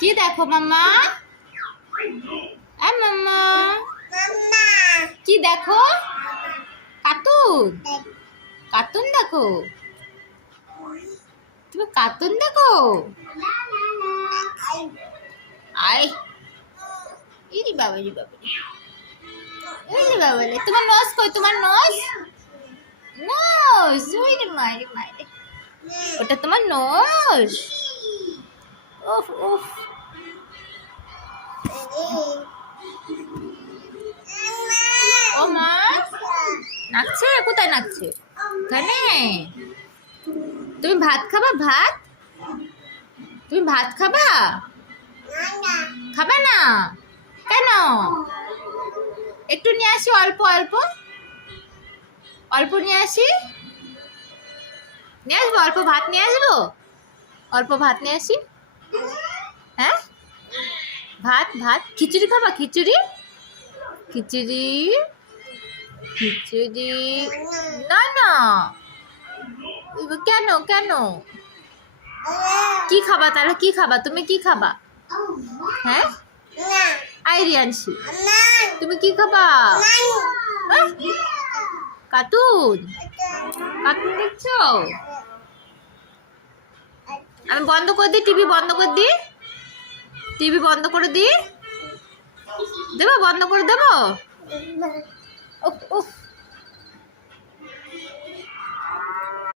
কি দেখো মাম্মা? মাম্মা কি দেখো? কার্টুন। কার্টুন দেখো? তুমি কার্টুন দেখো? আয় ইরি বাবা রে বাবা রে বাবা রে। তোমার নস কই? তোমার নস নস ওই রে মারে মারে। ওটা তোমার নস? ওফ ওফ। ও মা নাচছে? কোথায় নাচছে? এখানে? তুমি ভাত খাবা? ভাত? তুমি ভাত খাবা? খাবা না কেন? একটু নিয়ে আসি, অল্প অল্প অল্প নিয়ে আসি। নিয়ে আসবো অল্প ভাত নিয়ে আসবো? অল্প ভাত নিয়ে আসি। হ্যাঁ ভাত ভাত। খিচুড়ি খাবা? খিচুড়ি খিচুড়ি খিচুড়ি না না। কেন কেন? কি খাবা তাহলে? কি খাবা? তুমি কি খাবা? হ্যাঁ আইরিয়ানসি তুমি কি খাবা? কার্টুন। কার্টুন দেখছো? আমি বন্ধ করে দিই, টিভি বন্ধ করে দিই। টিভি বন্ধ করে দিই। দেবো? বন্ধ করে দেবো? উফ উফ।